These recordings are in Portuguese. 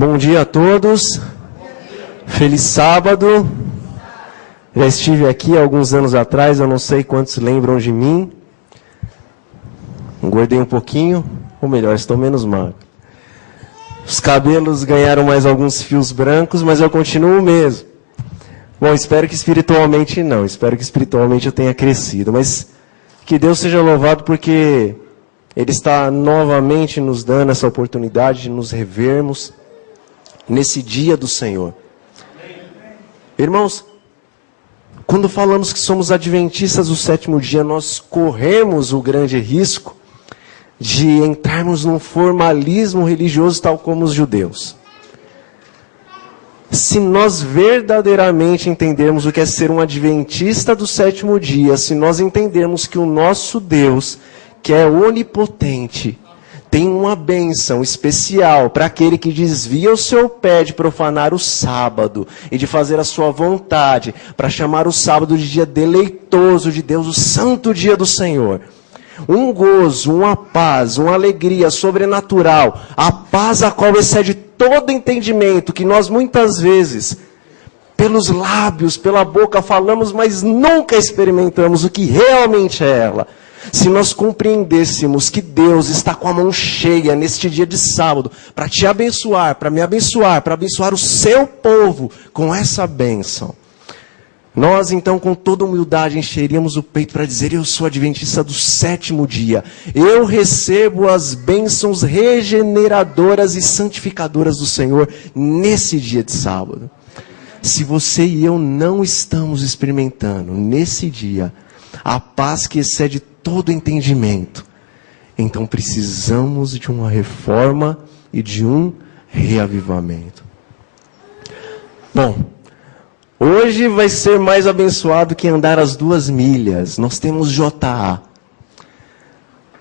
Bom dia a todos. Feliz sábado. Já estive aqui há alguns anos atrás, eu não sei quantos lembram de mim. Engordei um pouquinho, ou melhor, estou menos magro. Os cabelos ganharam mais alguns fios brancos, mas eu continuo o mesmo. Bom, espero que espiritualmente não, espero que espiritualmente eu tenha crescido, mas que Deus seja louvado porque Ele está novamente nos dando essa oportunidade de nos revermos nesse dia do Senhor. Irmãos, quando falamos que somos adventistas do sétimo dia, nós corremos o grande risco de entrarmos num formalismo religioso tal como os judeus. Se nós verdadeiramente entendermos o que é ser um adventista do sétimo dia, se nós entendermos que o nosso Deus, que é onipotente, tem uma bênção especial para aquele que desvia o seu pé de profanar o sábado e de fazer a sua vontade, para chamar o sábado de dia deleitoso de Deus, o santo dia do Senhor. Um gozo, uma paz, uma alegria sobrenatural, a paz a qual excede todo entendimento, que nós muitas vezes, pelos lábios, pela boca falamos, mas nunca experimentamos o que realmente é ela. Se nós compreendêssemos que Deus está com a mão cheia neste dia de sábado, para te abençoar, para me abençoar, para abençoar o seu povo com essa bênção, nós então com toda humildade encheríamos o peito para dizer: eu sou adventista do sétimo dia, eu recebo as bênçãos regeneradoras e santificadoras do Senhor nesse dia de sábado. Se você e eu não estamos experimentando nesse dia a paz que excede todo entendimento, então precisamos de uma reforma e de um reavivamento. Bom, hoje vai ser mais abençoado que andar as 2 milhas. Nós temos JA.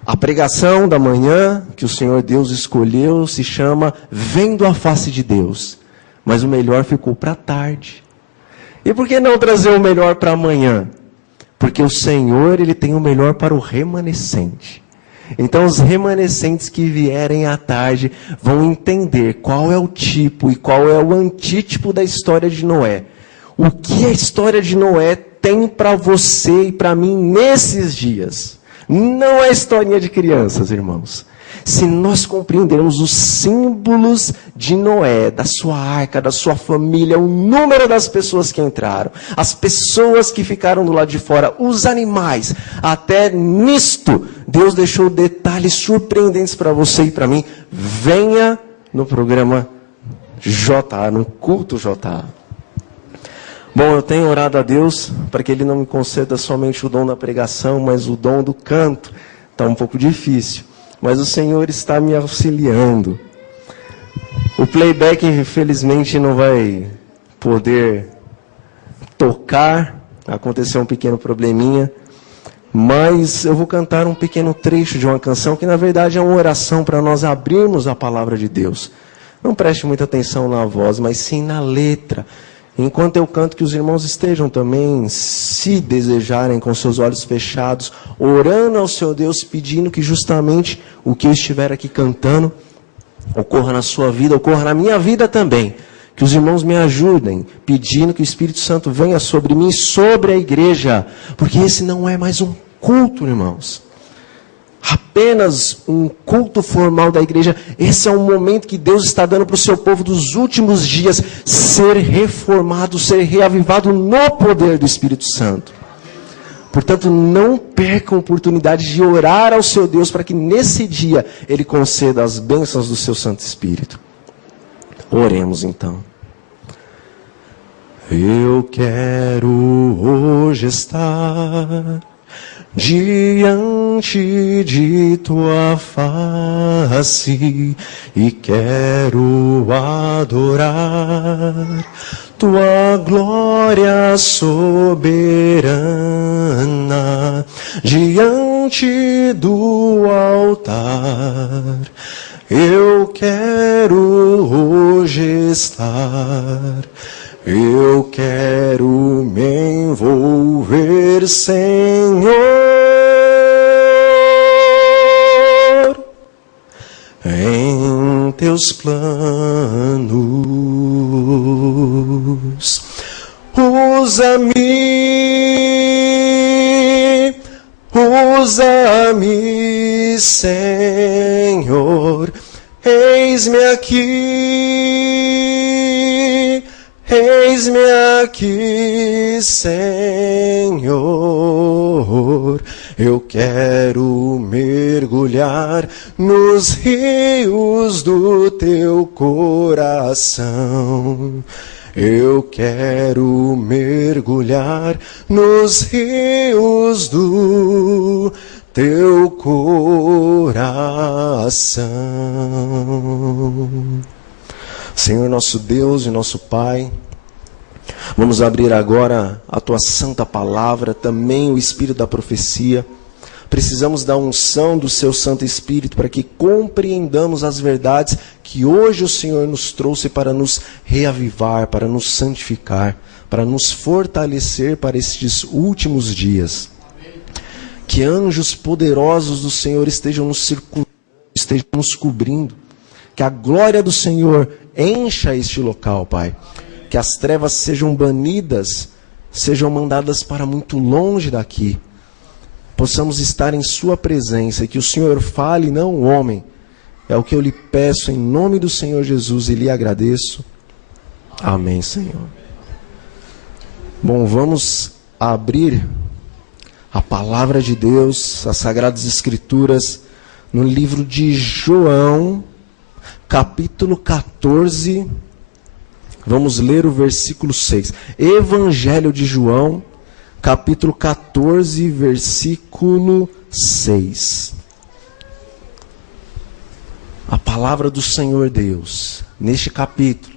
A pregação da manhã que o Senhor Deus escolheu se chama Vendo a Face de Deus. Mas o melhor ficou para tarde. E por que não trazer o melhor para amanhã? Porque o Senhor, Ele tem o melhor para o remanescente. Então os remanescentes que vierem à tarde vão entender qual é o tipo e qual é o antítipo da história de Noé. O que a história de Noé tem para você e para mim nesses dias? Não é historinha de crianças, irmãos. Se nós compreendermos os símbolos de Noé, da sua arca, da sua família, o número das pessoas que entraram, as pessoas que ficaram do lado de fora, os animais, até nisto, Deus deixou detalhes surpreendentes para você e para mim. Venha no programa JA, no culto JA. Bom, eu tenho orado a Deus para que Ele não me conceda somente o dom da pregação, mas o dom do canto. Está um pouco difícil, mas o Senhor está me auxiliando. O playback, infelizmente, não vai poder tocar. Aconteceu um pequeno probleminha, mas eu vou cantar um pequeno trecho de uma canção que, na verdade, é uma oração para nós abrirmos a palavra de Deus. Não preste muita atenção na voz, mas sim na letra. Enquanto eu canto, que os irmãos estejam também, se desejarem, com seus olhos fechados, orando ao seu Deus, pedindo que justamente o que eu estiver aqui cantando ocorra na sua vida, ocorra na minha vida também. Que os irmãos me ajudem, pedindo que o Espírito Santo venha sobre mim e sobre a igreja. Porque esse não é mais um culto, irmãos. Apenas um culto formal da igreja. Esse é um momento que Deus está dando para o seu povo dos últimos dias ser reformado, ser reavivado no poder do Espírito Santo. Portanto, não percam a oportunidade de orar ao seu Deus para que nesse dia Ele conceda as bênçãos do seu Santo Espírito. Oremos então. Eu quero hoje estar diante de tua face e quero adorar tua glória soberana diante do altar. Eu quero hoje estar, eu quero me envolver, Senhor, em teus planos. Usa-me, Senhor, eis-me aqui, Senhor. Eu quero mergulhar nos rios do teu coração. Eu quero mergulhar nos rios do teu coração. Senhor nosso Deus e nosso Pai, vamos abrir agora a tua santa palavra, também o espírito da profecia. Precisamos da unção do seu Santo Espírito para que compreendamos as verdades que hoje o Senhor nos trouxe para nos reavivar, para nos santificar, para nos fortalecer para estes últimos dias. Que anjos poderosos do Senhor estejam nos circundando, estejam nos cobrindo. Que a glória do Senhor encha este local, Pai. Que as trevas sejam banidas, sejam mandadas para muito longe daqui. Possamos estar em sua presença e que o Senhor fale, não o homem. É o que eu lhe peço em nome do Senhor Jesus e lhe agradeço. Amém, Senhor. Bom, vamos abrir a palavra de Deus, as Sagradas Escrituras, no livro de João, capítulo 14. Vamos ler o versículo 6. Evangelho de João, capítulo 14, versículo 6. A palavra do Senhor Deus, neste capítulo,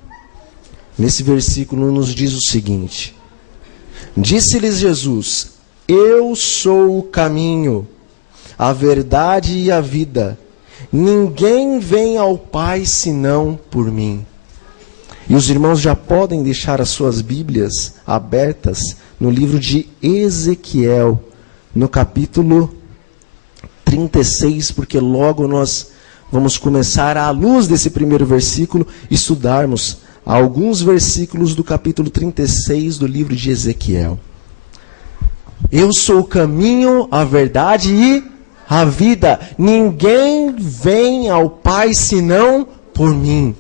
nesse versículo, nos diz o seguinte: Disse-lhes Jesus: Eu sou o caminho, a verdade e a vida. Ninguém vem ao Pai senão por mim. E os irmãos já podem deixar as suas Bíblias abertas no livro de Ezequiel, no capítulo 36, porque logo nós vamos começar, à luz desse primeiro versículo, estudarmos alguns versículos do capítulo 36 do livro de Ezequiel. Eu sou o caminho, a verdade e a vida. Ninguém vem ao Pai senão por mim.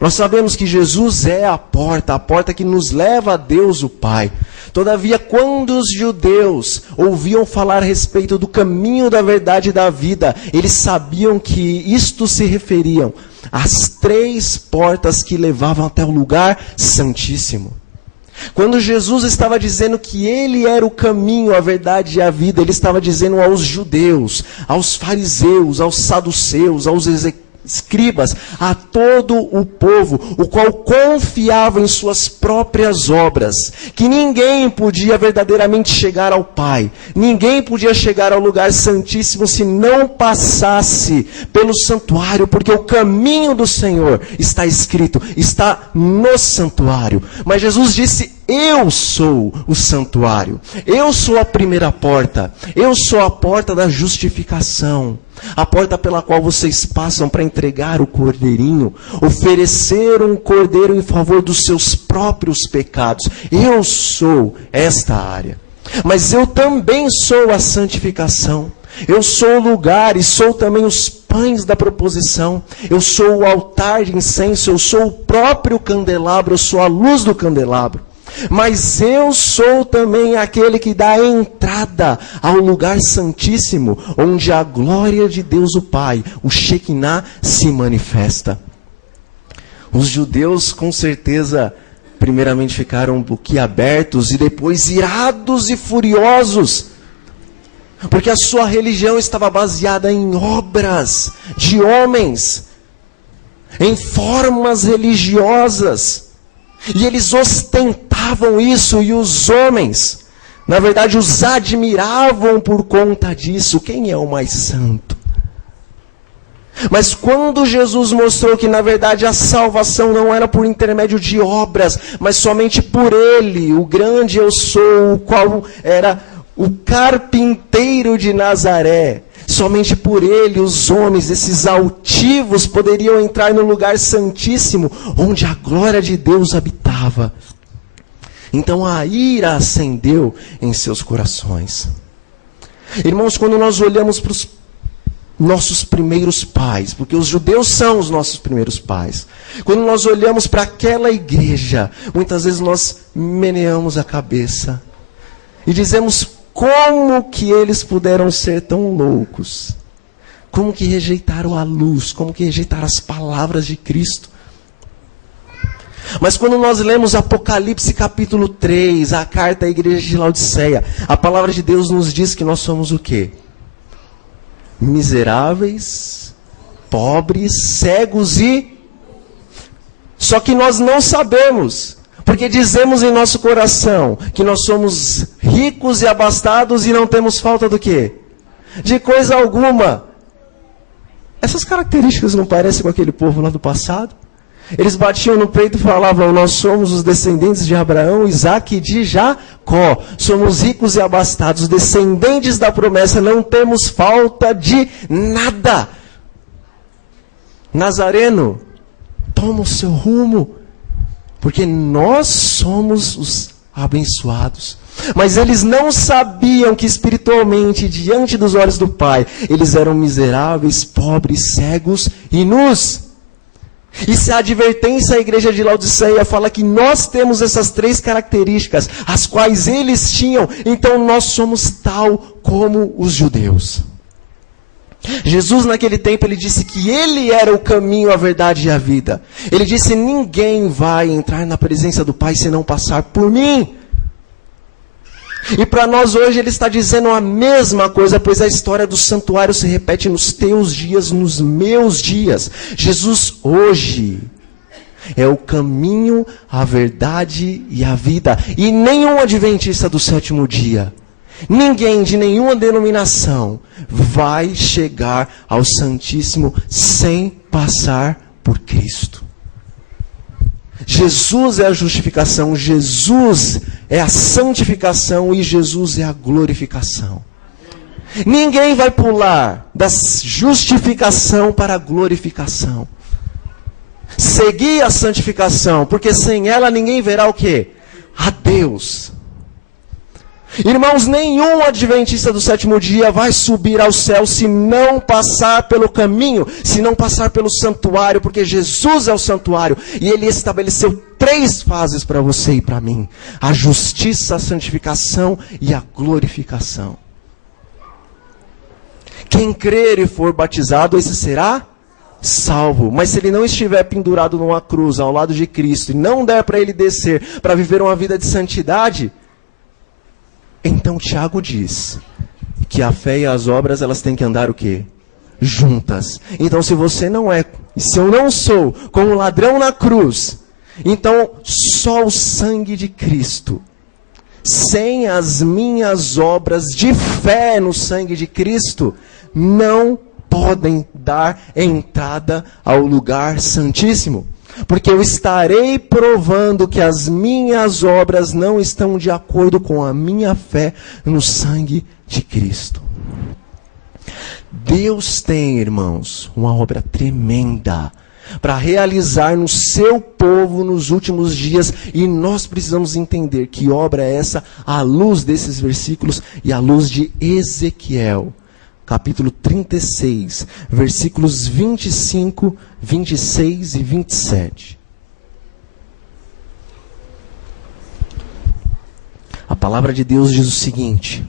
Nós sabemos que Jesus é a porta que nos leva a Deus o Pai. Todavia, quando os judeus ouviam falar a respeito do caminho da verdade e da vida, eles sabiam que isto se referiam às 3 portas que levavam até o lugar santíssimo. Quando Jesus estava dizendo que Ele era o caminho, a verdade e a vida, Ele estava dizendo aos judeus, aos fariseus, aos saduceus, aos escribas, a todo o povo, o qual confiava em suas próprias obras, que ninguém podia verdadeiramente chegar ao Pai, ninguém podia chegar ao lugar santíssimo se não passasse pelo santuário, porque o caminho do Senhor está escrito, está no santuário. Mas Jesus disse: eu sou o santuário, eu sou a primeira porta, eu sou a porta da justificação, a porta pela qual vocês passam para entregar o cordeirinho, oferecer um cordeiro em favor dos seus próprios pecados. Eu sou esta área, mas eu também sou a santificação. Eu sou o lugar e sou também os pães da proposição. Eu sou o altar de incenso, eu sou o próprio candelabro, eu sou a luz do candelabro. Mas eu sou também aquele que dá a entrada ao lugar santíssimo, onde a glória de Deus o Pai, o Shekinah, se manifesta. Os judeus com certeza primeiramente ficaram boquiabertos e depois irados e furiosos, porque a sua religião estava baseada em obras de homens, em formas religiosas. E eles ostentavam isso, e os homens, na verdade, os admiravam por conta disso. Quem é o mais santo? Mas quando Jesus mostrou que, na verdade, a salvação não era por intermédio de obras, mas somente por Ele, o grande eu sou, o qual era o carpinteiro de Nazaré, Somente por ele os homens, esses altivos, poderiam entrar no lugar santíssimo, onde a glória de Deus habitava. Então a ira acendeu em seus corações. Irmãos, quando nós olhamos para os nossos primeiros pais, porque os judeus são os nossos primeiros pais, quando nós olhamos para aquela igreja, muitas vezes nós meneamos a cabeça e dizemos: como que eles puderam ser tão loucos? Como que rejeitaram a luz? Como que rejeitaram as palavras de Cristo? Mas quando nós lemos Apocalipse capítulo 3, a carta à igreja de Laodiceia, a palavra de Deus nos diz que nós somos o quê? Miseráveis, pobres, cegos e... Só que nós não sabemos, porque dizemos em nosso coração que nós somos ricos e abastados e não temos falta do quê? De coisa alguma. Essas características não parecem com aquele povo lá do passado? Eles batiam no peito e falavam: nós somos os descendentes de Abraão, Isaque e de Jacó. Somos ricos e abastados, descendentes da promessa, não temos falta de nada. Nazareno, toma o seu rumo, porque nós somos os abençoados. Mas eles não sabiam que espiritualmente, diante dos olhos do Pai, eles eram miseráveis, pobres, cegos e nus. E se a advertência à igreja de Laodiceia fala que nós temos essas três características, as quais eles tinham, então nós somos tal como os judeus. Jesus naquele tempo ele disse que ele era o caminho, a verdade e a vida. Ele disse: ninguém vai entrar na presença do Pai se não passar por mim. E para nós hoje ele está dizendo a mesma coisa, pois a história do santuário se repete nos teus dias, nos meus dias. Jesus hoje é o caminho, a verdade e a vida. E nenhum adventista do sétimo dia, ninguém de nenhuma denominação vai chegar ao Santíssimo sem passar por Cristo. Jesus é a justificação, Jesus é a santificação e Jesus é a glorificação. Ninguém vai pular da justificação para a glorificação. Seguir a santificação, porque sem ela ninguém verá o quê? A Deus. Irmãos, nenhum adventista do sétimo dia vai subir ao céu se não passar pelo caminho, se não passar pelo santuário, porque Jesus é o santuário, e Ele estabeleceu 3 fases para você e para mim: a justiça, a santificação e a glorificação. Quem crer e for batizado, esse será salvo. Mas se ele não estiver pendurado numa cruz ao lado de Cristo, e não der para ele descer para viver uma vida de santidade, então Tiago diz que a fé e as obras, elas têm que andar o quê? Juntas. Então se você não é, se eu não sou como ladrão na cruz, então só o sangue de Cristo, sem as minhas obras de fé no sangue de Cristo, não podem dar entrada ao lugar santíssimo. Porque eu estarei provando que as minhas obras não estão de acordo com a minha fé no sangue de Cristo. Deus tem, irmãos, uma obra tremenda para realizar no seu povo nos últimos dias. E nós precisamos entender que obra é essa à luz desses versículos e à luz de Ezequiel. Capítulo 36, versículos 25, 26 e 27. A palavra de Deus diz o seguinte: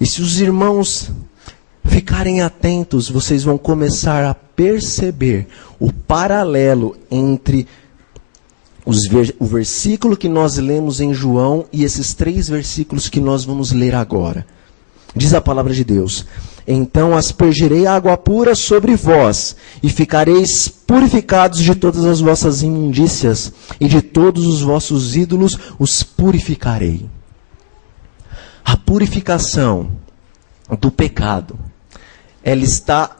e se os irmãos ficarem atentos, vocês vão começar a perceber o paralelo entre o versículo que nós lemos em João e esses 3 versículos que nós vamos ler agora. Diz a palavra de Deus: então aspergirei água pura sobre vós, e ficareis purificados de todas as vossas imundícias, e de todos os vossos ídolos os purificarei. A purificação do pecado, ela está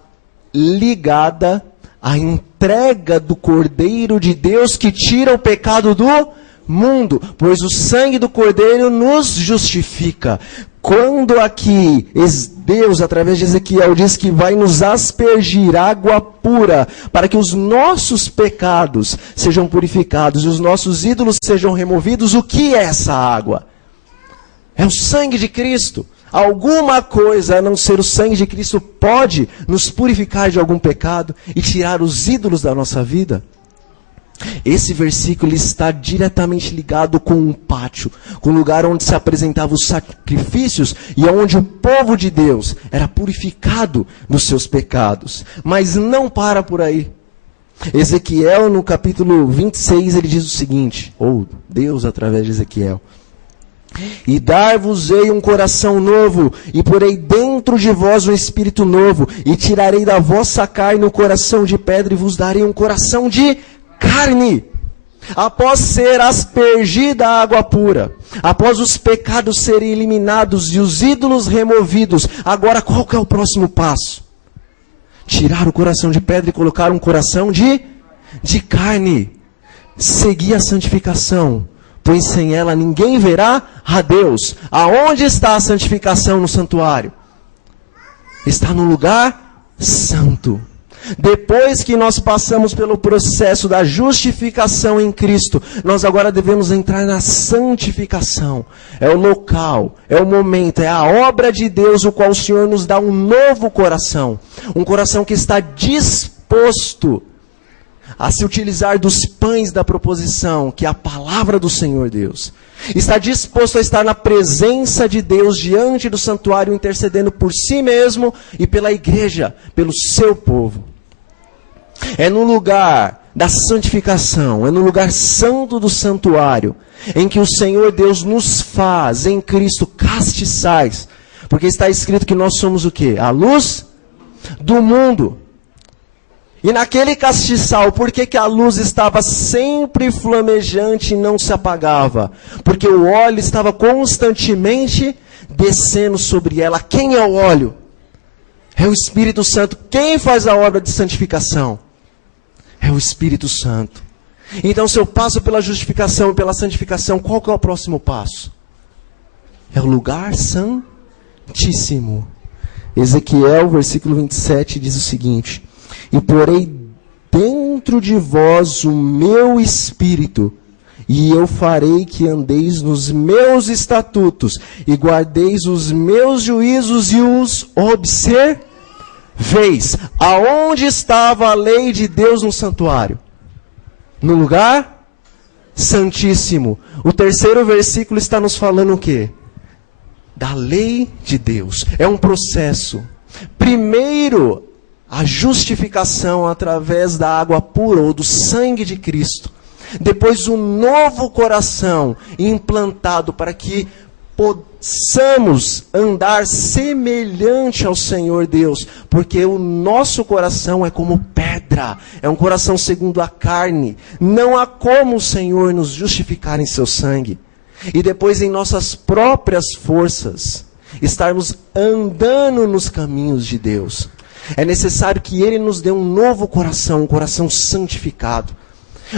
ligada à entrega do Cordeiro de Deus que tira o pecado do mundo, pois o sangue do Cordeiro nos justifica. Quando aqui Deus, através de Ezequiel, diz que vai nos aspergir água pura, para que os nossos pecados sejam purificados e os nossos ídolos sejam removidos, o que é essa água? É o sangue de Cristo. Alguma coisa, a não ser o sangue de Cristo, pode nos purificar de algum pecado e tirar os ídolos da nossa vida? Esse versículo está diretamente ligado com um pátio, com o lugar onde se apresentavam os sacrifícios e onde o povo de Deus era purificado dos seus pecados. Mas não para por aí. Ezequiel, no capítulo 26, ele diz o seguinte, ou Deus através de Ezequiel: e dar-vos-ei um coração novo, e porei dentro de vós um espírito novo, e tirarei da vossa carne o coração de pedra, e vos darei um coração de carne. Após ser aspergida a água pura, após os pecados serem eliminados e os ídolos removidos, agora qual que é o próximo passo? Tirar o coração de pedra e colocar um coração de carne. Seguir a santificação, pois sem ela ninguém verá a Deus. Aonde está a santificação no santuário? Está no lugar santo. Depois que nós passamos pelo processo da justificação em Cristo, nós agora devemos entrar na santificação. É o local, é o momento, é a obra de Deus, o qual o Senhor nos dá um novo coração. Um coração que está disposto a se utilizar dos pães da proposição, que é a palavra do Senhor Deus. Está disposto a estar na presença de Deus, diante do santuário, intercedendo por si mesmo e pela igreja, pelo seu povo. É no lugar da santificação, é no lugar santo do santuário, em que o Senhor Deus nos faz, em Cristo, castiçais. Porque está escrito que nós somos o quê? A luz do mundo. E naquele castiçal, por que a luz estava sempre flamejante e não se apagava? Porque o óleo estava constantemente descendo sobre ela. Quem é o óleo? É o Espírito Santo. Quem faz a obra de santificação? É o Espírito Santo. Então, se eu passo pela justificação e pela santificação, qual que é o próximo passo? É o lugar santíssimo. Ezequiel, versículo 27, diz o seguinte: e porei dentro de vós o meu espírito, e eu farei que andeis nos meus estatutos, e guardeis os meus juízos e os observeis. Aonde estava a lei de Deus no santuário? No lugar santíssimo. O terceiro versículo está nos falando o quê? Da lei de Deus. É um processo. Primeiro, a justificação através da água pura ou do sangue de Cristo. Depois um novo coração implantado para que possamos andar semelhante ao Senhor Deus. Porque o nosso coração é como pedra. É um coração segundo a carne. Não há como o Senhor nos justificar em seu sangue. E depois em nossas próprias forças estarmos andando nos caminhos de Deus. É necessário que Ele nos dê um novo coração, um coração santificado.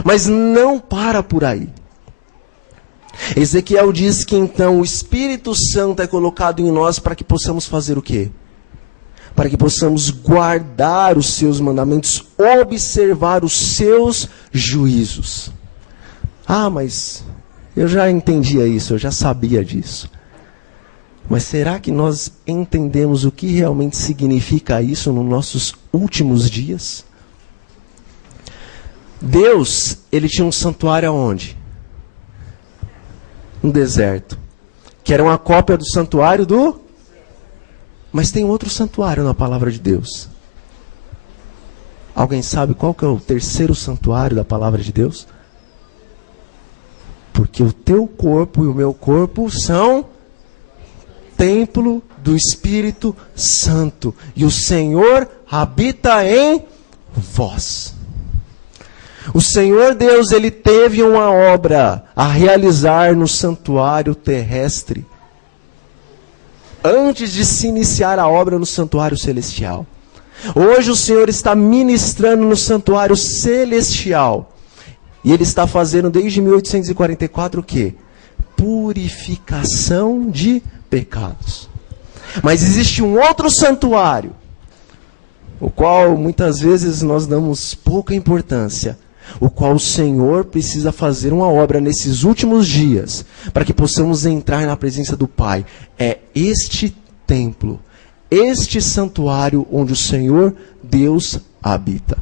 Mas não para por aí. Ezequiel diz que então o Espírito Santo é colocado em nós para que possamos fazer o quê? Para que possamos guardar os seus mandamentos, observar os seus juízos. Ah, mas eu já entendia isso, eu já sabia disso. Mas será que nós entendemos o que realmente significa isso nos nossos últimos dias? Deus, Ele tinha um santuário aonde? No deserto. Que era uma cópia do santuário do... Mas tem outro santuário na palavra de Deus. Alguém sabe qual que é o terceiro santuário da palavra de Deus? Porque o teu corpo e o meu corpo são templo do Espírito Santo. E o Senhor habita em vós. O Senhor Deus, Ele teve uma obra a realizar no santuário terrestre, antes de se iniciar a obra no santuário celestial. Hoje o Senhor está ministrando no santuário celestial. E Ele está fazendo desde 1844 o quê? Purificação de pecados. Mas existe um outro santuário, o qual muitas vezes nós damos pouca importância, o qual o Senhor precisa fazer uma obra nesses últimos dias, para que possamos entrar na presença do Pai. É este templo, este santuário onde o Senhor Deus habita.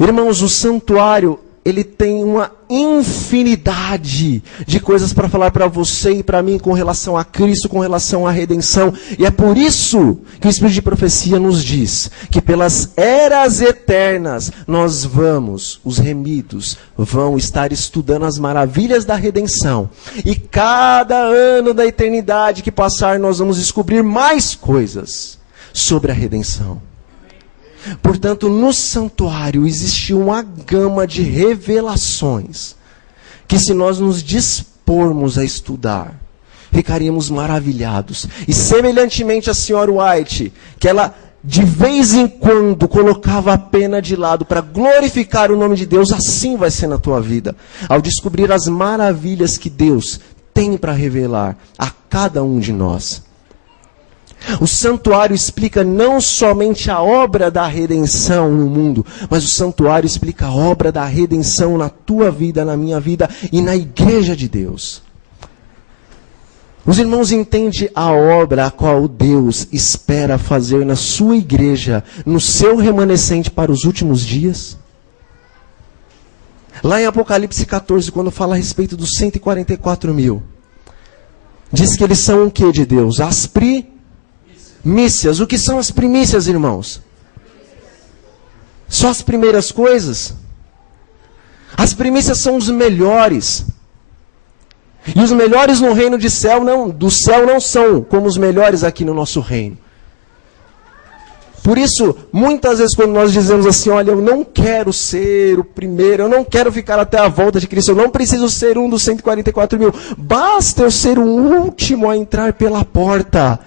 Irmãos, o santuário, ele tem uma infinidade de coisas para falar para você e para mim com relação a Cristo, com relação à redenção. E é por isso que o Espírito de Profecia nos diz que pelas eras eternas nós vamos, os remidos, vão estar estudando as maravilhas da redenção. E cada ano da eternidade que passar nós vamos descobrir mais coisas sobre a redenção. Portanto, no santuário existe uma gama de revelações que, se nós nos dispormos a estudar, ficaríamos maravilhados. E semelhantemente a senhora White, que ela de vez em quando colocava a pena de lado para glorificar o nome de Deus, assim vai ser na tua vida, ao descobrir as maravilhas que Deus tem para revelar a cada um de nós. O santuário explica não somente a obra da redenção no mundo, mas o santuário explica a obra da redenção na tua vida, na minha vida e na igreja de Deus. Os irmãos entendem a obra a qual Deus espera fazer na sua igreja, no seu remanescente para os últimos dias? Lá em Apocalipse 14, quando fala a respeito dos 144 mil, diz que eles são o que de Deus? As primícias. O que são as primícias, irmãos? Só as primeiras coisas? As primícias são os melhores. E os melhores no reino do céu não são como os melhores aqui no nosso reino. Por isso, muitas vezes quando nós dizemos assim, olha, eu não quero ser o primeiro, eu não quero ficar até a volta de Cristo, eu não preciso ser um dos 144 mil, basta eu ser o último a entrar pela porta.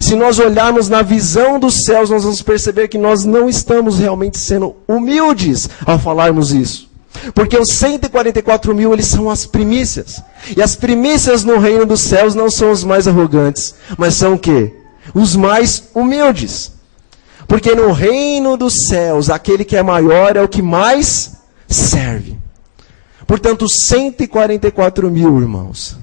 Se nós olharmos na visão dos céus, nós vamos perceber que nós não estamos realmente sendo humildes ao falarmos isso. Porque os 144 mil, eles são as primícias. E as primícias no reino dos céus não são os mais arrogantes, mas são o quê? Os mais humildes. Porque no reino dos céus, aquele que é maior é o que mais serve. Portanto, os 144 mil, irmãos,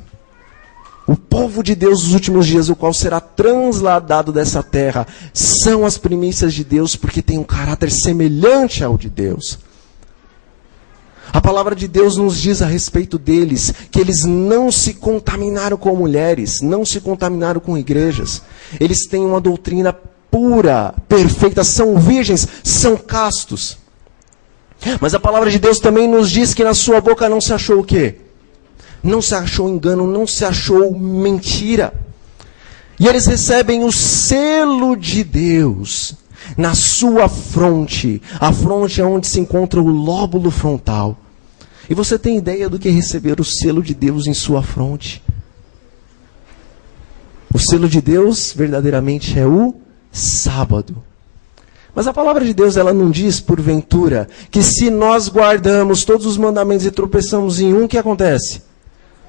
o povo de Deus dos últimos dias, o qual será transladado dessa terra, são as primícias de Deus, porque tem um caráter semelhante ao de Deus. A palavra de Deus nos diz a respeito deles, que eles não se contaminaram com mulheres, não se contaminaram com igrejas. Eles têm uma doutrina pura, perfeita, são virgens, são castos. Mas a palavra de Deus também nos diz que na sua boca não se achou o quê? Não se achou engano, não se achou mentira. E eles recebem o selo de Deus na sua fronte. A fronte é onde se encontra o lóbulo frontal. E você tem ideia do que é receber o selo de Deus em sua fronte? O selo de Deus verdadeiramente é o sábado. Mas a palavra de Deus, ela não diz, porventura, que se nós guardamos todos os mandamentos e tropeçamos em um, o que acontece?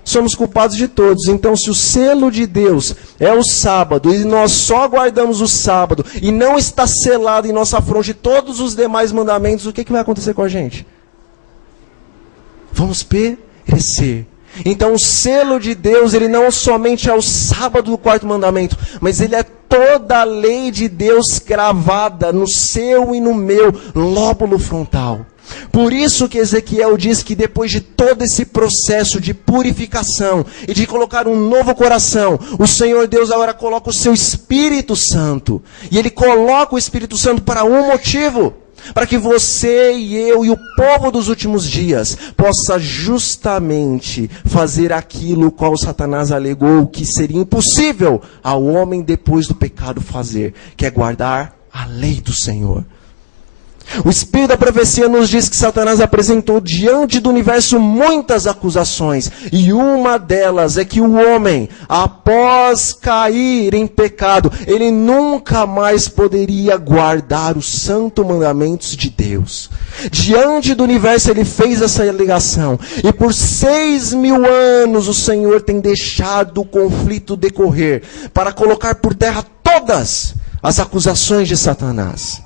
Somos culpados de todos. Então, se o selo de Deus é o sábado, e nós só guardamos o sábado, e não está selado em nossa fronte todos os demais mandamentos, o que vai acontecer com a gente? Vamos perecer. Então, o selo de Deus, ele não somente é o sábado do quarto mandamento, mas ele é toda a lei de Deus gravada no seu e no meu lóbulo frontal. Por isso que Ezequiel diz que depois de todo esse processo de purificação e de colocar um novo coração, o Senhor Deus agora coloca o seu Espírito Santo. E Ele coloca o Espírito Santo para um motivo: para que você e eu e o povo dos últimos dias possa justamente fazer aquilo qual Satanás alegou que seria impossível ao homem depois do pecado fazer, que é guardar a lei do Senhor. O Espírito da profecia nos diz que Satanás apresentou diante do universo muitas acusações. E uma delas é que o homem, após cair em pecado, ele nunca mais poderia guardar os santos mandamentos de Deus. Diante do universo ele fez essa alegação. E por 6.000 anos o Senhor tem deixado o conflito decorrer para colocar por terra todas as acusações de Satanás.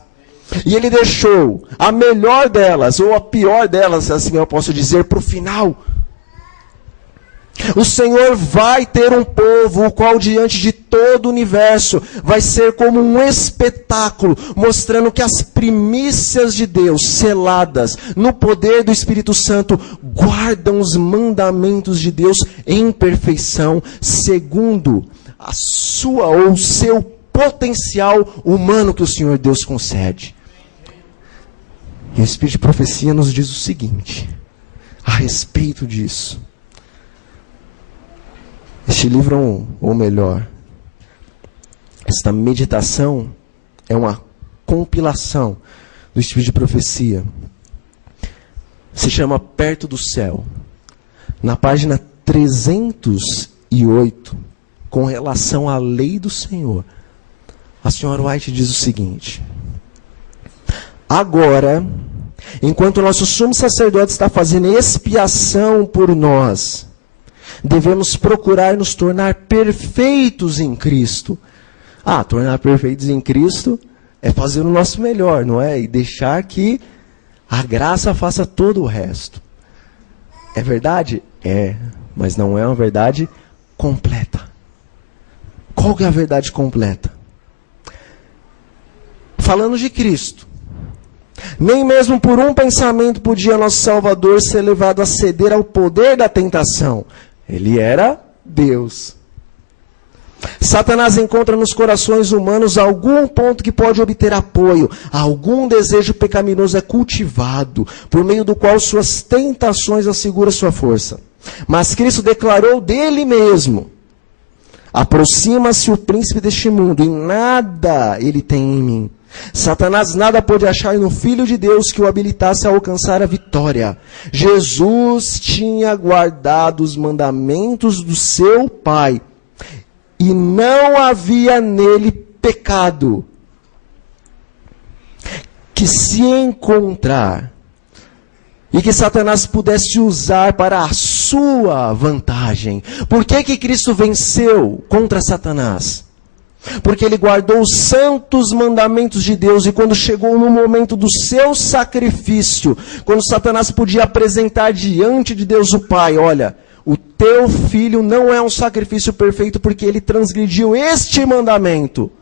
E ele deixou a melhor delas, ou a pior delas, assim eu posso dizer, para o final. O Senhor vai ter um povo, o qual diante de todo o universo vai ser como um espetáculo, mostrando que as primícias de Deus, seladas no poder do Espírito Santo, guardam os mandamentos de Deus em perfeição, segundo a sua ou seu potencial humano que o Senhor Deus concede. E o Espírito de profecia nos diz o seguinte, a respeito disso. Este livro, ou melhor, esta meditação é uma compilação do Espírito de profecia. Se chama Perto do Céu. Na página 308, com relação à lei do Senhor, a senhora White diz o seguinte: agora, enquanto o nosso sumo sacerdote está fazendo expiação por nós, devemos procurar nos tornar perfeitos em Cristo. Tornar perfeitos em Cristo é fazer o nosso melhor, não é? E deixar que a graça faça todo o resto. É verdade? É, mas não é uma verdade completa. Qual que é a verdade completa? Falando de Cristo, nem mesmo por um pensamento podia nosso Salvador ser levado a ceder ao poder da tentação. Ele era Deus. Satanás encontra nos corações humanos algum ponto que pode obter apoio, algum desejo pecaminoso é cultivado, por meio do qual suas tentações asseguram sua força. Mas Cristo declarou dele mesmo: aproxima-se o príncipe deste mundo, e nada ele tem em mim. Satanás nada pôde achar no Filho de Deus que o habilitasse a alcançar a vitória. Jesus tinha guardado os mandamentos do seu Pai, e não havia nele pecado que se encontrar e que Satanás pudesse usar para a sua vantagem. Por que Cristo venceu contra Satanás? Porque ele guardou os santos mandamentos de Deus, e quando chegou no momento do seu sacrifício, quando Satanás podia apresentar diante de Deus o Pai: olha, o teu filho não é um sacrifício perfeito porque ele transgrediu este mandamento.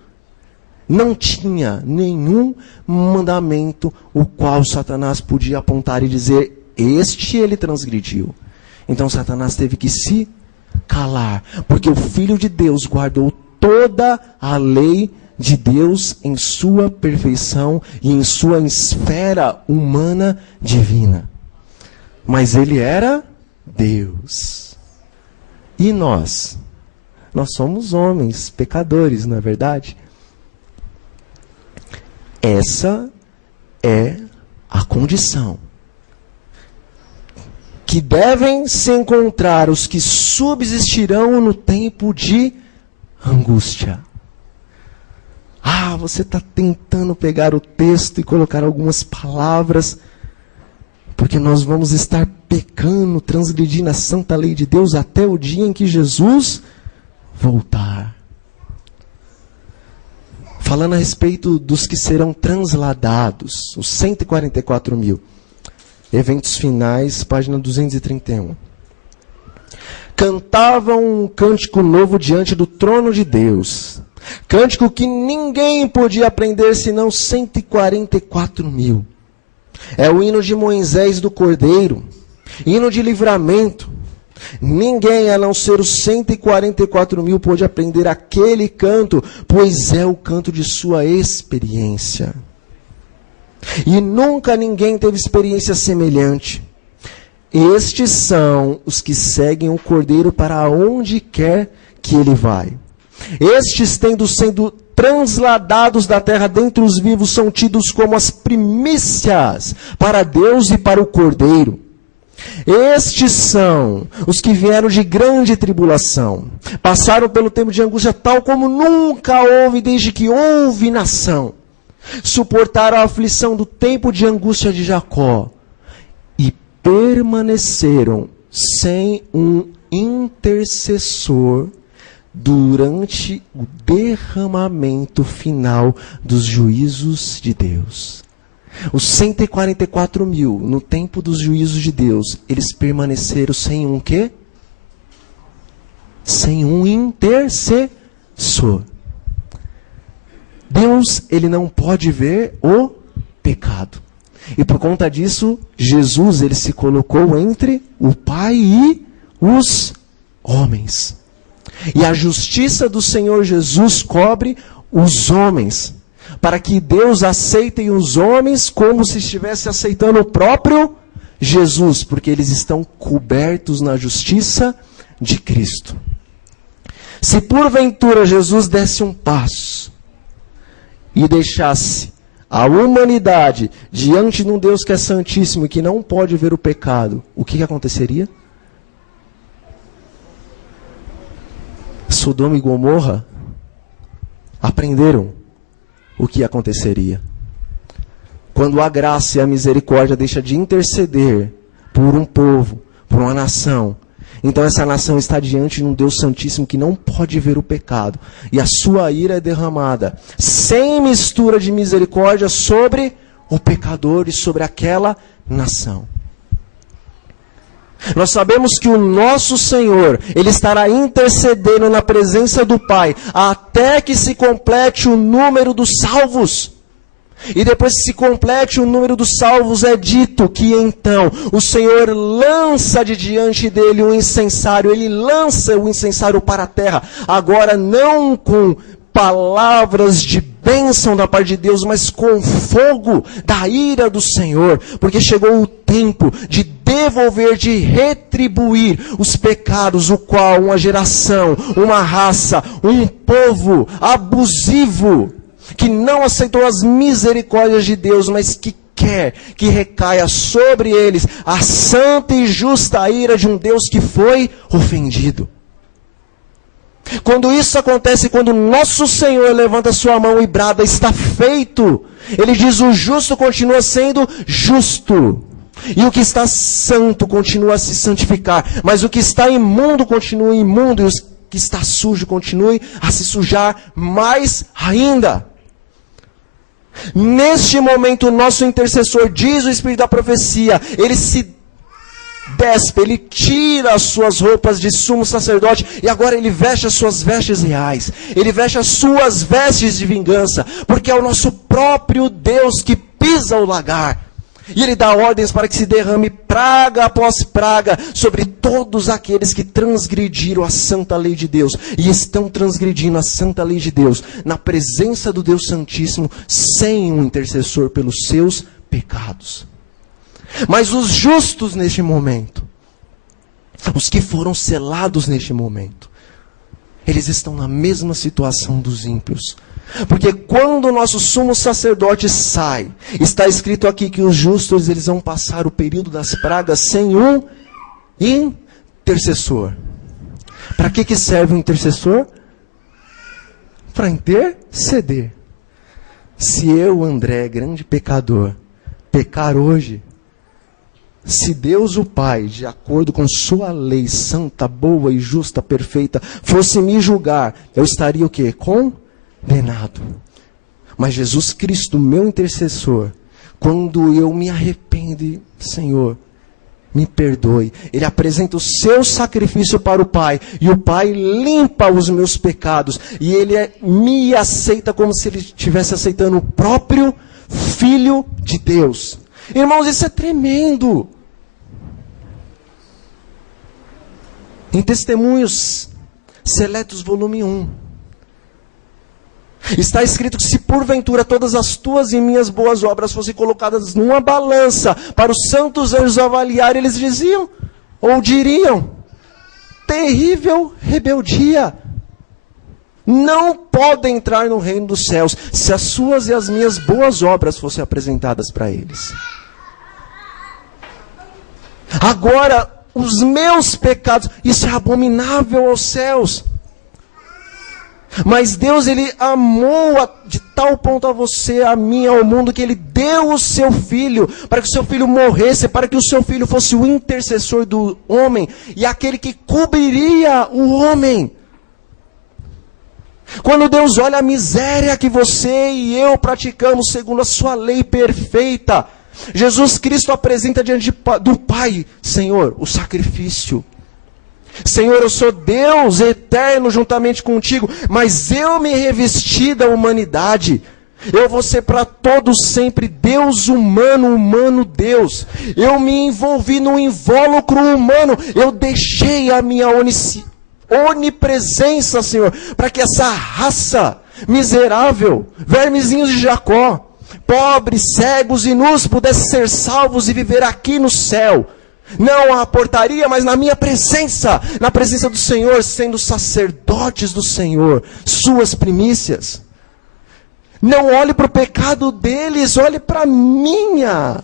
Não tinha nenhum mandamento o qual Satanás podia apontar e dizer: este ele transgrediu. Então Satanás teve que se calar, porque o Filho de Deus guardou toda a lei de Deus em sua perfeição e em sua esfera humana divina. Mas ele era Deus. E nós? Nós somos homens, pecadores, não é verdade? Essa é a condição que devem se encontrar os que subsistirão no tempo de angústia. Você está tentando pegar o texto e colocar algumas palavras, porque nós vamos estar pecando, transgredindo a santa lei de Deus até o dia em que Jesus voltar. Falando a respeito dos que serão transladados, os 144.000. Eventos finais, página 231. Cantavam um cântico novo diante do trono de Deus. Cântico que ninguém podia aprender senão 144.000. É o hino de Moisés do Cordeiro, hino de livramento. Ninguém, a não ser os 144.000, pôde aprender aquele canto, pois é o canto de sua experiência. E nunca ninguém teve experiência semelhante. Estes são os que seguem o Cordeiro para onde quer que ele vai. Estes, transladados da terra dentre os vivos são tidos como as primícias para Deus e para o Cordeiro. Estes são os que vieram de grande tribulação, passaram pelo tempo de angústia tal como nunca houve desde que houve nação. Suportaram a aflição do tempo de angústia de Jacó e permaneceram sem um intercessor durante o derramamento final dos juízos de Deus. Os 144 mil, no tempo dos juízos de Deus, eles permaneceram sem um quê? Sem um intercessor. Deus, ele não pode ver o pecado. E por conta disso, Jesus, ele se colocou entre o Pai e os homens. E a justiça do Senhor Jesus cobre os homens, para que Deus aceite os homens como se estivesse aceitando o próprio Jesus, porque eles estão cobertos na justiça de Cristo. Se porventura Jesus desse um passo e deixasse a humanidade diante de um Deus que é santíssimo e que não pode ver o pecado, o que aconteceria? Sodoma e Gomorra aprenderam o que aconteceria. Quando a graça e a misericórdia deixam de interceder por um povo, por uma nação, então essa nação está diante de um Deus santíssimo que não pode ver o pecado. E a sua ira é derramada, sem mistura de misericórdia, sobre o pecador e sobre aquela nação. Nós sabemos que o nosso Senhor, Ele estará intercedendo na presença do Pai, até que se complete o número dos salvos. E depois que se complete o número dos salvos, é dito que então o Senhor lança de diante dele o incensário, Ele lança o incensário para a terra, agora não com palavras de bênção da parte de Deus, mas com fogo da ira do Senhor, porque chegou o tempo de devolver, de retribuir os pecados, o qual uma geração, uma raça, um povo abusivo, que não aceitou as misericórdias de Deus, mas que quer que recaia sobre eles a santa e justa ira de um Deus que foi ofendido. Quando isso acontece, quando o nosso Senhor levanta sua mão e brada, está feito. Ele diz, o justo continua sendo justo. E o que está santo continua a se santificar. Mas o que está imundo continua imundo. E o que está sujo continue a se sujar mais ainda. Neste momento, o nosso intercessor, diz o Espírito da profecia, ele se despe, ele tira as suas roupas de sumo sacerdote e agora ele veste as suas vestes reais, ele veste as suas vestes de vingança, porque é o nosso próprio Deus que pisa o lagar. E ele dá ordens para que se derrame praga após praga sobre todos aqueles que transgrediram a santa lei de Deus. E estão transgredindo a santa lei de Deus na presença do Deus Santíssimo, sem um intercessor pelos seus pecados. Mas os justos neste momento, os que foram selados neste momento, eles estão na mesma situação dos ímpios. Porque quando o nosso sumo sacerdote sai, está escrito aqui que os justos eles vão passar o período das pragas sem um intercessor. Para que serve um intercessor? Para interceder. Se eu, André, grande pecador, pecar hoje, se Deus o Pai, de acordo com sua lei santa, boa e justa, perfeita, fosse me julgar, eu estaria o quê? Condenado. Mas Jesus Cristo, meu intercessor, quando eu me arrependo, e, Senhor, me perdoe, Ele apresenta o seu sacrifício para o Pai, e o Pai limpa os meus pecados, e Ele me aceita como se Ele estivesse aceitando o próprio Filho de Deus. Irmãos, isso é tremendo. Em Testemunhos Seletos, volume 1, está escrito que se porventura todas as tuas e minhas boas obras fossem colocadas numa balança para os santos anjos avaliar, eles diziam, ou diriam, terrível rebeldia. não podem entrar no reino dos céus se as suas e as minhas boas obras fossem apresentadas para eles. Agora, os meus pecados, isso é abominável aos céus. Mas Deus, Ele amou de tal ponto a você, a mim, ao mundo, que Ele deu o seu Filho, para que o seu Filho morresse, para que o seu Filho fosse o intercessor do homem, e aquele que cobriria o homem. Quando Deus olha a miséria que você e eu praticamos segundo a sua lei perfeita, Jesus Cristo apresenta diante do Pai: Senhor, o sacrifício. Senhor, eu sou Deus eterno juntamente contigo, mas eu me revesti da humanidade. Eu vou ser para todos sempre Deus humano, humano Deus. Eu me envolvi no invólucro humano. Eu deixei a minha onipresença, Senhor, para que essa raça miserável, vermezinhos de Jacó, pobres, cegos e nus, pudessem ser salvos e viver aqui no céu. Não à portaria, mas na minha presença, na presença do Senhor, sendo sacerdotes do Senhor, suas primícias. Não olhe para o pecado deles, olhe para a minha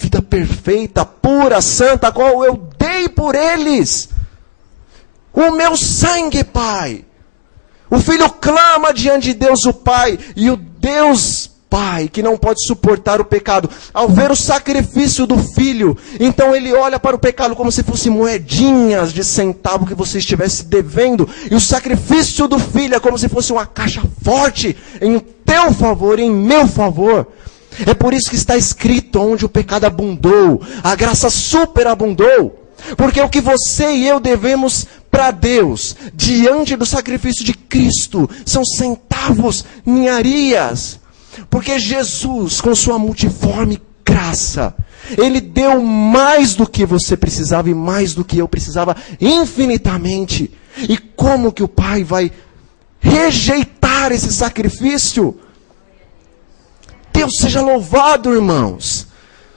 vida perfeita, pura, santa, a qual eu dei por eles. O meu sangue, Pai. O Filho clama diante de Deus o Pai, e o Deus Pai, que não pode suportar o pecado, ao ver o sacrifício do Filho, então Ele olha para o pecado como se fossem moedinhas de centavo que você estivesse devendo, e o sacrifício do Filho é como se fosse uma caixa forte em teu favor, em meu favor. É por isso que está escrito: onde o pecado abundou, a graça superabundou. Porque o que você e eu devemos para Deus, diante do sacrifício de Cristo, são centavos, ninharias. Porque Jesus, com sua multiforme graça, Ele deu mais do que você precisava e mais do que eu precisava, infinitamente. E como que o Pai vai rejeitar esse sacrifício? Deus seja louvado, irmãos.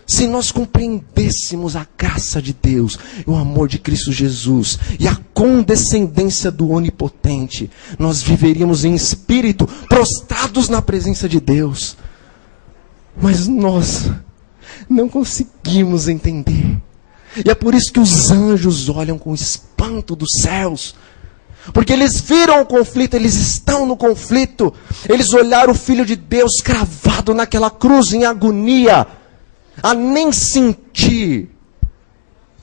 Se nós compreendêssemos a graça de Deus, o amor de Cristo Jesus e a condescendência do Onipotente, nós viveríamos em espírito, prostrados na presença de Deus. Mas nós não conseguimos entender. E é por isso que os anjos olham com espanto dos céus. Porque eles viram o conflito, eles estão no conflito. Eles olharam o Filho de Deus cravado naquela cruz em agonia, a nem sentir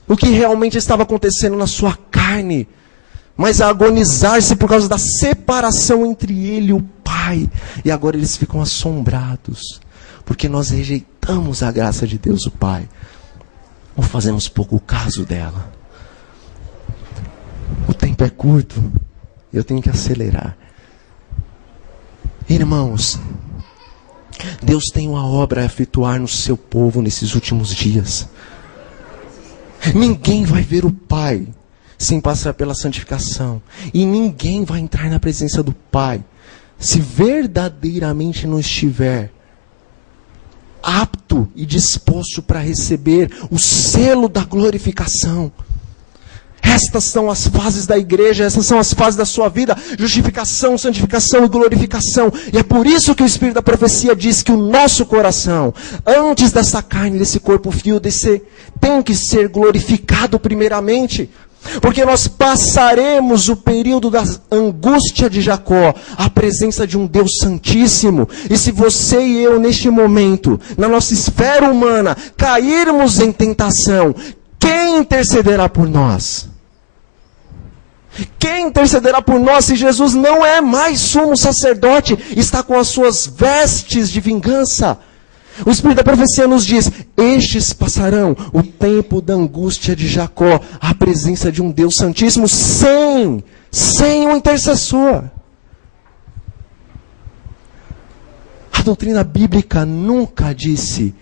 o que realmente estava acontecendo na sua carne, mas a agonizar-se por causa da separação entre ele e o Pai. E agora eles ficam assombrados, porque nós rejeitamos a graça de Deus o Pai, ou fazemos pouco caso dela. O tempo é curto, eu tenho que acelerar. Irmãos, Deus tem uma obra a efetuar no seu povo nesses últimos dias. Ninguém vai ver o Pai sem passar pela santificação. E ninguém vai entrar na presença do Pai se verdadeiramente não estiver apto e disposto para receber o selo da glorificação. Estas são as fases da igreja, essas são as fases da sua vida: justificação, santificação e glorificação. E é por isso que o Espírito da profecia diz que o nosso coração, antes dessa carne, desse corpo fio, tem que ser glorificado primeiramente. Porque nós passaremos o período da angústia de Jacó, à presença de um Deus santíssimo. E se você e eu, neste momento, na nossa esfera humana, cairmos em tentação, quem intercederá por nós? Quem intercederá por nós se Jesus não é mais sumo sacerdote, está com as suas vestes de vingança? O Espírito da profecia nos diz: estes passarão o tempo da angústia de Jacó, à presença de um Deus santíssimo, sem um intercessor. A doutrina bíblica nunca disse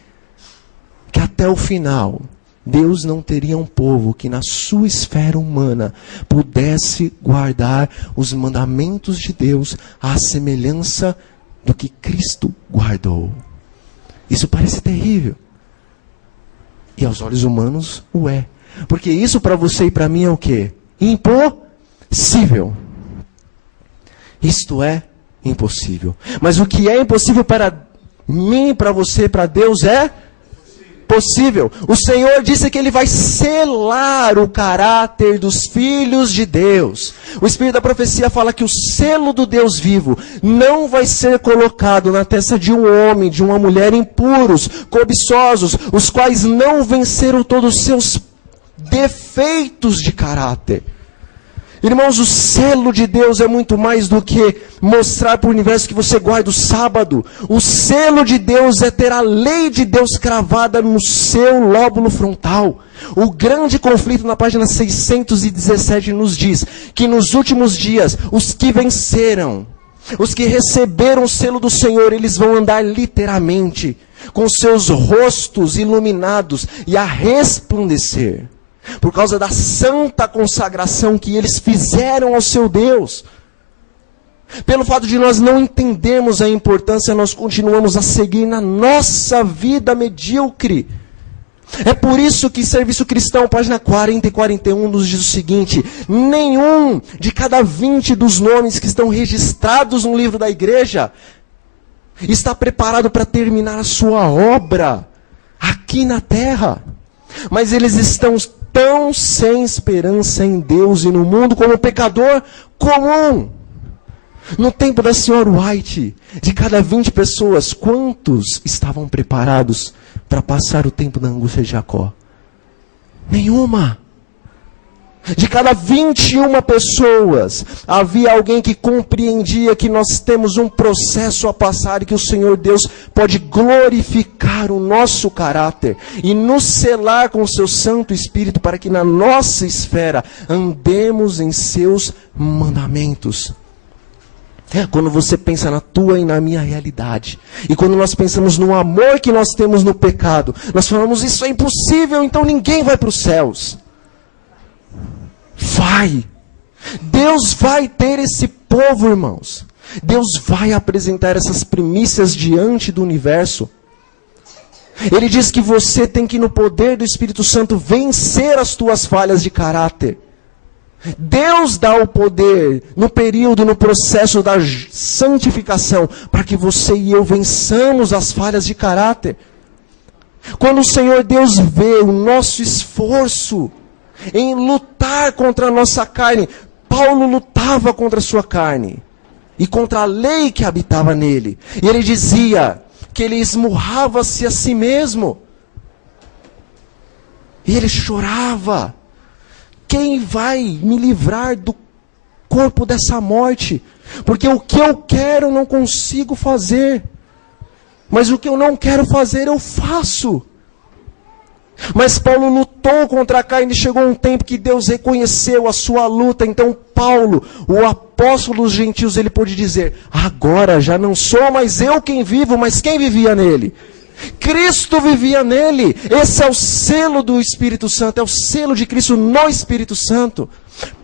que até o final Deus não teria um povo que na sua esfera humana pudesse guardar os mandamentos de Deus à semelhança do que Cristo guardou. Isso parece terrível. E aos olhos humanos o é. Porque isso para você e para mim é o quê? impossível. Isto é impossível. Mas o que é impossível para mim, para você, para Deus é possível. O Senhor disse que Ele vai selar o caráter dos filhos de Deus. O Espírito da profecia fala que o selo do Deus vivo não vai ser colocado na testa de um homem, de uma mulher impuros, cobiçosos, os quais não venceram todos os seus defeitos de caráter. Irmãos, o selo de Deus é muito mais do que mostrar para o universo que você guarda o sábado. O selo de Deus é ter a lei de Deus cravada no seu lóbulo frontal. O grande conflito na página 617 nos diz que nos últimos dias, os que venceram, os que receberam o selo do Senhor, eles vão andar literalmente com seus rostos iluminados e a resplandecer. Por causa da santa consagração que eles fizeram ao seu Deus. Pelo fato de nós não entendermos a importância, nós continuamos a seguir na nossa vida medíocre. É por isso que Serviço Cristão, página 40 e 41, nos diz o seguinte: nenhum de cada 20 dos nomes que estão registrados no livro da igreja está preparado para terminar a sua obra aqui na terra. Mas eles estão tão sem esperança em Deus e no mundo como pecador comum. No tempo da senhora White, de cada 20 pessoas, quantos estavam preparados para passar o tempo da angústia de Jacó? Nenhuma. De cada 21 pessoas, havia alguém que compreendia que nós temos um processo a passar e que o Senhor Deus pode glorificar o nosso caráter e nos selar com o seu Santo Espírito para que na nossa esfera andemos em seus mandamentos. Quando você pensa na tua e na minha realidade, e quando nós pensamos no amor que nós temos no pecado, nós falamos: isso é impossível, então ninguém vai para os céus. Vai. Deus vai ter esse povo, irmãos. Deus vai apresentar essas primícias diante do universo. Ele diz que você tem que, no poder do Espírito Santo, vencer as tuas falhas de caráter. Deus dá o poder no período, no processo da santificação, para que você e eu vençamos as falhas de caráter. Quando o Senhor Deus vê o nosso esforço em lutar contra a nossa carne, Paulo lutava contra a sua carne e contra a lei que habitava nele. E ele dizia que ele esmurrava-se a si mesmo. E ele chorava: quem vai me livrar do corpo dessa morte? Porque o que eu quero eu não consigo fazer, mas o que eu não quero fazer eu faço. Mas Paulo lutou contra a carne e chegou um tempo que Deus reconheceu a sua luta. Então Paulo, o apóstolo dos gentios, ele pôde dizer: agora já não sou mais eu quem vivo, mas quem vivia nele? Cristo vivia nele. Esse é o selo do Espírito Santo, é o selo de Cristo no Espírito Santo.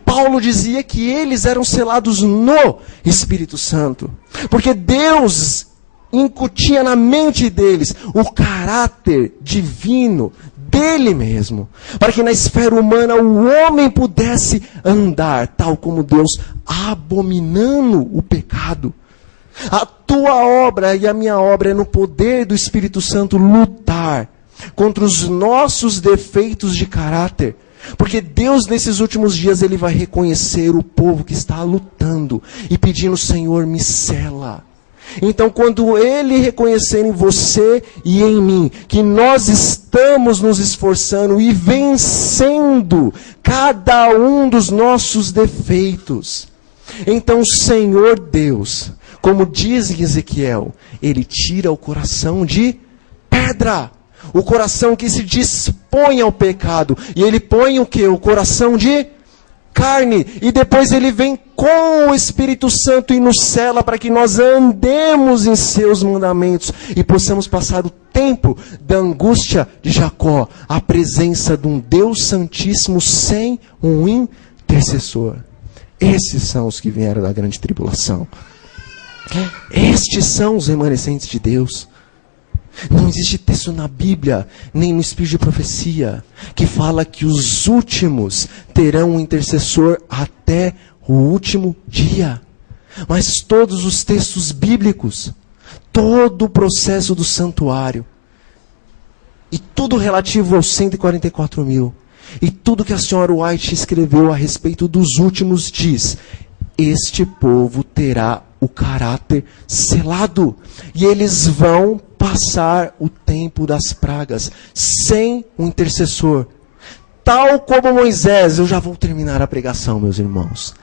Paulo dizia que eles eram selados no Espírito Santo, porque Deus incutia na mente deles o caráter divino dele mesmo, para que na esfera humana o homem pudesse andar tal como Deus, abominando o pecado. A tua obra e a minha obra é, no poder do Espírito Santo, lutar contra os nossos defeitos de caráter. Porque Deus, nesses últimos dias, Ele vai reconhecer o povo que está lutando e pedindo: Senhor, me sela. Então, quando Ele reconhecer em você e em mim que nós estamos nos esforçando e vencendo cada um dos nossos defeitos, então o Senhor Deus, como diz em Ezequiel, Ele tira o coração de pedra, o coração que se dispõe ao pecado, e Ele põe o quê? O coração de carne, e depois Ele vem com o Espírito Santo e nos sela para que nós andemos em seus mandamentos e possamos passar o tempo da angústia de Jacó, a presença de um Deus Santíssimo sem um intercessor. Esses são os que vieram da grande tribulação. Estes são os remanescentes de Deus. Não existe texto na Bíblia, nem no Espírito de profecia, que fala que os últimos terão um intercessor até o último dia. Mas todos os textos bíblicos, todo o processo do santuário, e tudo relativo aos 144 mil, e tudo que a senhora White escreveu a respeito dos últimos diz: este povo terá o caráter selado, e eles vão passar o tempo das pragas sem um intercessor. Tal como Moisés, eu já vou terminar a pregação, meus irmãos.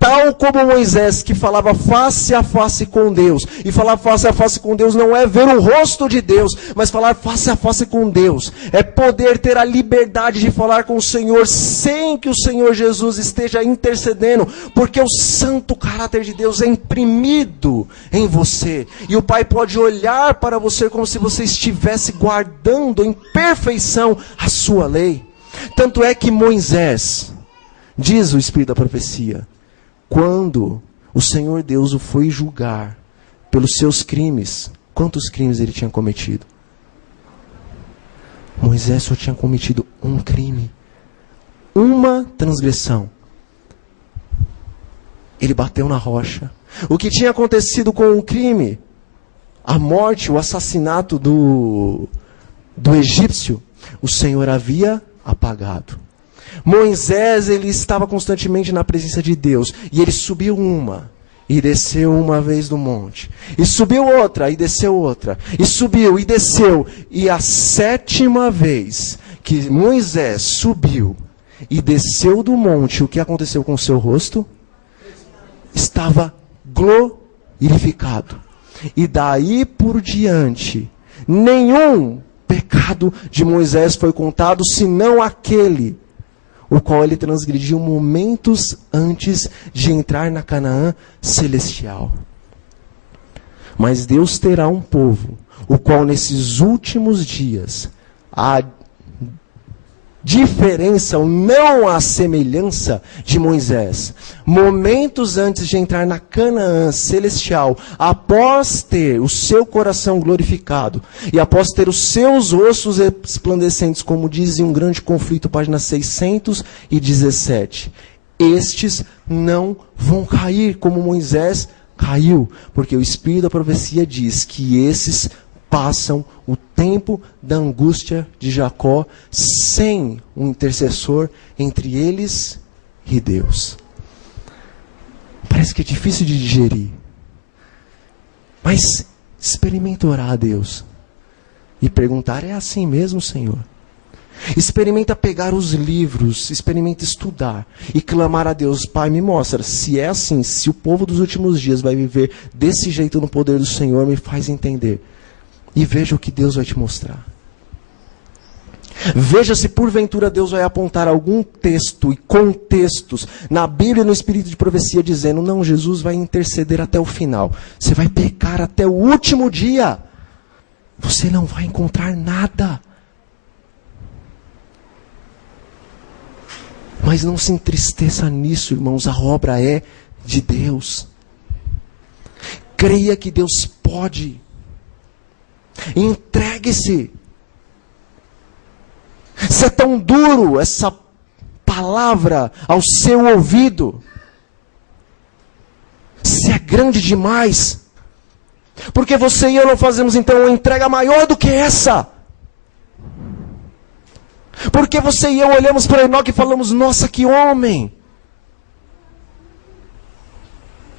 Tal como Moisés, que falava face a face com Deus. E falar face a face com Deus não é ver o rosto de Deus, mas falar face a face com Deus. É poder ter a liberdade de falar com o Senhor sem que o Senhor Jesus esteja intercedendo, porque o santo caráter de Deus é imprimido em você. E o Pai pode olhar para você como se você estivesse guardando em perfeição a sua lei. Tanto é que Moisés, diz o Espírito da profecia, quando o Senhor Deus o foi julgar pelos seus crimes, quantos crimes ele tinha cometido? Moisés só tinha cometido um crime, uma transgressão. Ele bateu na rocha. O que tinha acontecido com o crime? A morte, o assassinato do egípcio, o Senhor havia apagado. Moisés, ele estava constantemente na presença de Deus, e ele subiu uma, e desceu uma vez do monte, e subiu outra, e desceu outra, e subiu, e desceu, e a 7ª vez que Moisés subiu, e desceu do monte, o que aconteceu com o seu rosto? Estava glorificado, e daí por diante, nenhum pecado de Moisés foi contado, senão aquele o qual ele transgrediu momentos antes de entrar na Canaã celestial. Mas Deus terá um povo, o qual nesses últimos dias, a diferença ou não a semelhança de Moisés, momentos antes de entrar na Canaã celestial, após ter o seu coração glorificado e após ter os seus ossos resplandecentes, como diz em Um Grande Conflito, página 617, estes não vão cair como Moisés caiu, porque o Espírito da profecia diz que esses passam o tempo da angústia de Jacó sem um intercessor entre eles e Deus. Parece que é difícil de digerir. Mas experimenta orar a Deus e perguntar: é assim mesmo, Senhor? Experimenta pegar os livros, experimenta estudar e clamar a Deus: Pai, me mostra, se é assim, se o povo dos últimos dias vai viver desse jeito no poder do Senhor, me faz entender. E veja o que Deus vai te mostrar. Veja se porventura Deus vai apontar algum texto e contextos na Bíblia e no Espírito de profecia dizendo: não, Jesus vai interceder até o final. Você vai pecar até o último dia. Você não vai encontrar nada. Mas não se entristeça nisso, irmãos. A obra é de Deus. Creia que Deus pode. Entregue-se. Se é tão duro essa palavra ao seu ouvido, se é grande demais, porque você e eu não fazemos então uma entrega maior do que essa? Porque você e eu olhamos para Enoque e falamos: nossa, que homem!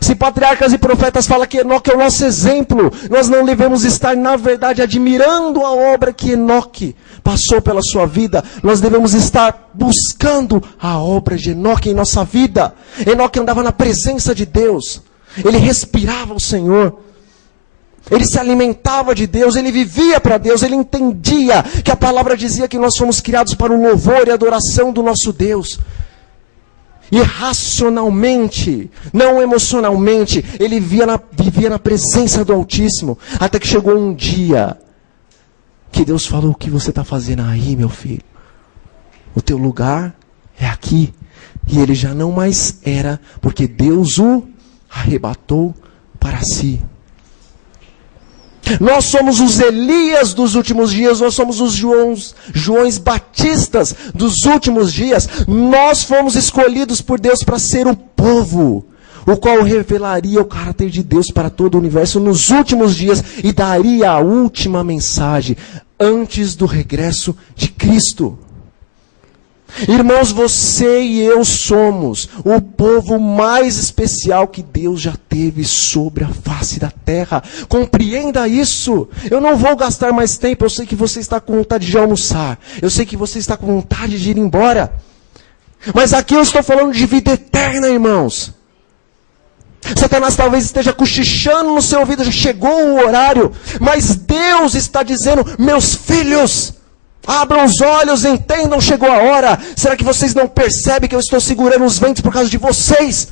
Se patriarcas e profetas falam que Enoque é o nosso exemplo, nós não devemos estar, na verdade, admirando a obra que Enoque passou pela sua vida. Nós devemos estar buscando a obra de Enoque em nossa vida. Enoque andava na presença de Deus. Ele respirava o Senhor. Ele se alimentava de Deus, ele vivia para Deus, ele entendia que a palavra dizia que nós fomos criados para o louvor e adoração do nosso Deus. E racionalmente, não emocionalmente, ele vivia na presença do Altíssimo. Até que chegou um dia que Deus falou: o que você está fazendo aí, meu filho? O teu lugar é aqui. E ele já não mais era, porque Deus o arrebatou para si. Nós somos os Elias dos últimos dias, nós somos os Joões Batistas dos últimos dias. Nós fomos escolhidos por Deus para ser o povo, o qual revelaria o caráter de Deus para todo o universo nos últimos dias e daria a última mensagem antes do regresso de Cristo. Irmãos, você e eu somos o povo mais especial que Deus já teve sobre a face da terra. Compreenda isso. Eu não vou gastar mais tempo. Eu sei que você está com vontade de almoçar. Eu sei que você está com vontade de ir embora. Mas aqui eu estou falando de vida eterna, irmãos. Satanás talvez esteja cochichando no seu ouvido, já chegou o horário. Mas Deus está dizendo, meus filhos, abram os olhos, entendam, chegou a hora. Será que vocês não percebem que eu estou segurando os ventos por causa de vocês?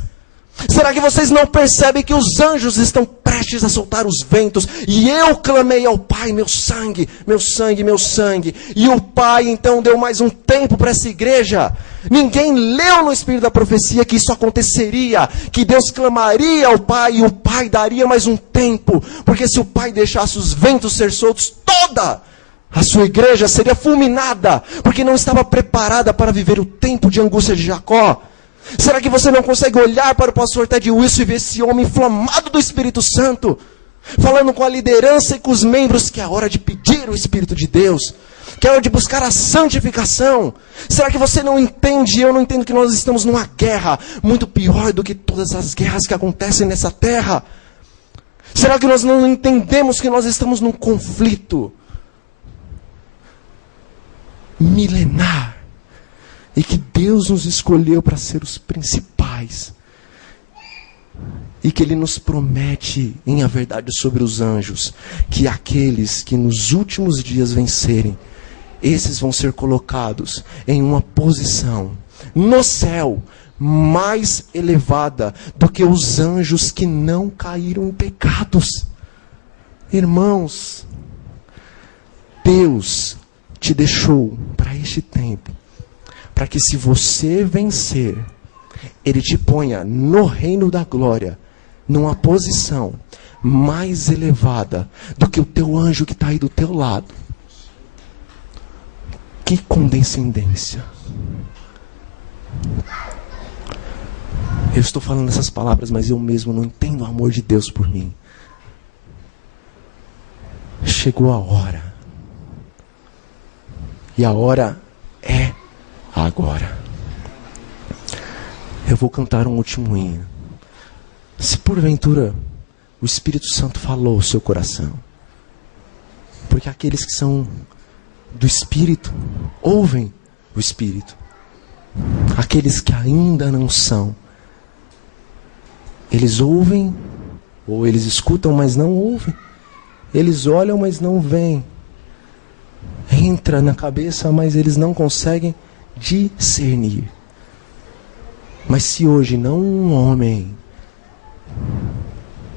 Será que vocês não percebem que os anjos estão prestes a soltar os ventos? E eu clamei ao Pai, meu sangue, meu sangue, meu sangue. E o Pai então deu mais um tempo para essa igreja. Ninguém leu no Espírito da Profecia que isso aconteceria, que Deus clamaria ao Pai e o Pai daria mais um tempo. Porque se o Pai deixasse os ventos ser soltos, toda a sua igreja seria fulminada, porque não estava preparada para viver o tempo de angústia de Jacó. Será que você não consegue olhar para o pastor Ted Wilson e ver esse homem inflamado do Espírito Santo, falando com a liderança e com os membros que é hora de pedir o Espírito de Deus, que é hora de buscar a santificação? Será que você não entende e eu não entendo que nós estamos numa guerra muito pior do que todas as guerras que acontecem nessa terra? Será que nós não entendemos que nós estamos num conflito milenar e que Deus nos escolheu para ser os principais e que Ele nos promete em a verdade sobre os anjos que aqueles que nos últimos dias vencerem, esses vão ser colocados em uma posição no céu mais elevada do que os anjos que não caíram em pecados. Irmãos, Deus te deixou para este tempo, para que se você vencer, Ele te ponha no reino da glória, numa posição mais elevada do que o teu anjo que está aí do teu lado. Que condescendência. Eu estou falando essas palavras, mas eu mesmo não entendo o amor de Deus por mim. Chegou a hora. E a hora é agora. Eu vou cantar um último hino. Se porventura o Espírito Santo falou ao seu coração, porque aqueles que são do Espírito ouvem o Espírito. Aqueles que ainda não são, eles ouvem, ou eles escutam, mas não ouvem. Eles olham, mas não veem. Entra na cabeça, mas eles não conseguem discernir. Mas se hoje não um homem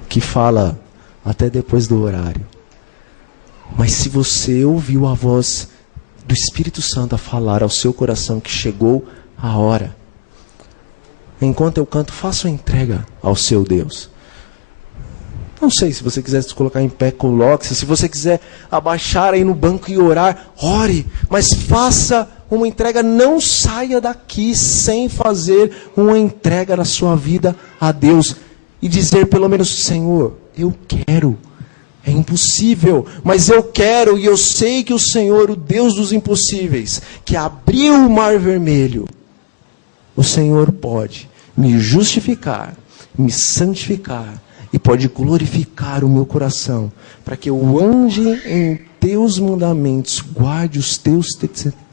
que fala até depois do horário, mas se você ouviu a voz do Espírito Santo a falar ao seu coração que chegou a hora, enquanto eu canto, faça uma entrega ao seu Deus. Não sei, se você quiser se colocar em pé, coloque-se. Se você quiser abaixar aí no banco e orar, ore. Mas faça uma entrega, não saia daqui sem fazer uma entrega na sua vida a Deus. E dizer pelo menos, Senhor, eu quero. É impossível, mas eu quero, e eu sei que o Senhor, o Deus dos impossíveis, que abriu o mar vermelho, o Senhor pode me justificar, me santificar, e pode glorificar o meu coração, para que eu ande em teus mandamentos, guarde os teus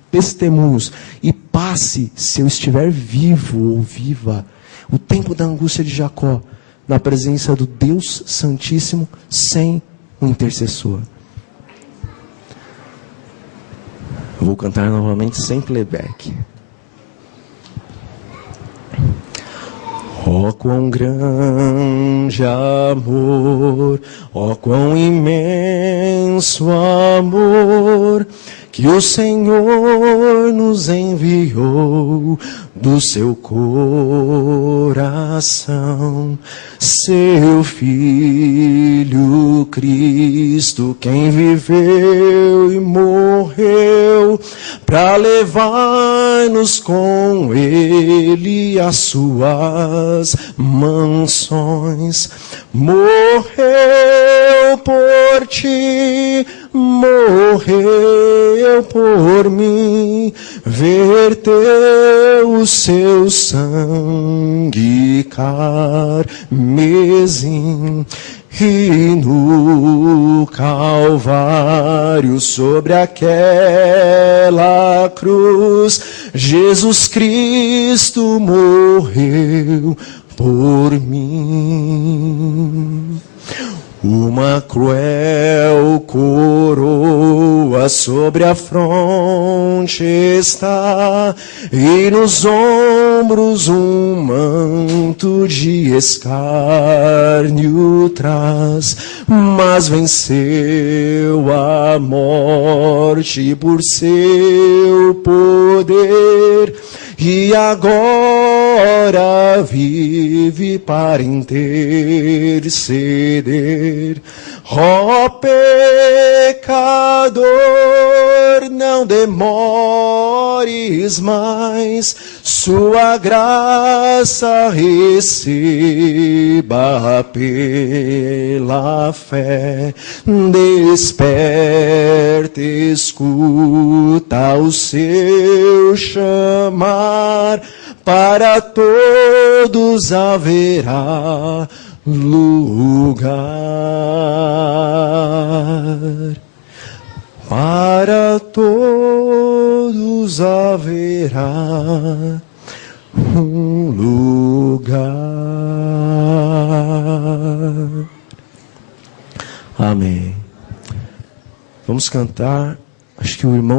testemunhos, e passe, se eu estiver vivo ou viva, o tempo da angústia de Jacó, na presença do Deus Santíssimo, sem um intercessor. Eu vou cantar novamente sem playback. Ó quão grande amor, ó quão imenso amor, que o Senhor nos enviou do seu coração, seu Filho Cristo, quem viveu e morreu para levar-nos com Ele às suas mansões. Morreu por ti, morreu por mim, verteu o seu sangue carmesim. E no Calvário, sobre aquela cruz, Jesus Cristo morreu por mim. Uma cruel coroa sobre a fronte está, e nos ombros um manto de escárnio traz, mas venceu a morte por seu poder, e agora vive para interceder. Ó pecador, não demores mais, sua graça receba pela fé. Desperta, escuta o seu chamar, para todos haverá lugar. Para todos haverá um lugar. Amém. Vamos cantar. Acho que o irmão